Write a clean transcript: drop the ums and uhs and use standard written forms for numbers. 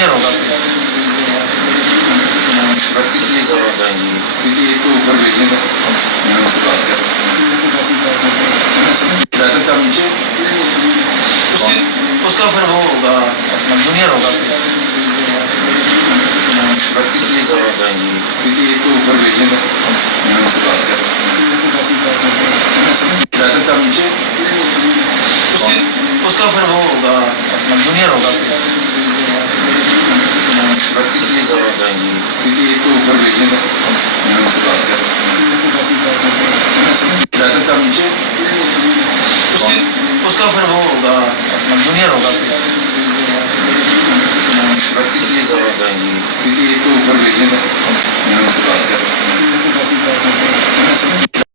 junior ہوگا بس کسی ایک کو اوپر بھیجیں گے میں اس سے بات کر سکتا ہوں کا مجھے اس کا پھر وہ ہوگا اپنا جونیئر ہوگا بس کسی ایک کو اوپر بھیجیں گے میں اس سے بات کر سکتا ہوں کا مجھے اس کا پھر وہ ہوگا اپنا جونیئر ہوگا بس کسی ایک کو اوپر بھیجیں گے میں اس سے بات کر سکتا ہوں کا مجھے اس کا پھر وہ ہوگا اپنا جونیئر ہوگا بس کسی ایک کو اوپر بھیجیں گے میں اس سے بات کر سکتا ہوں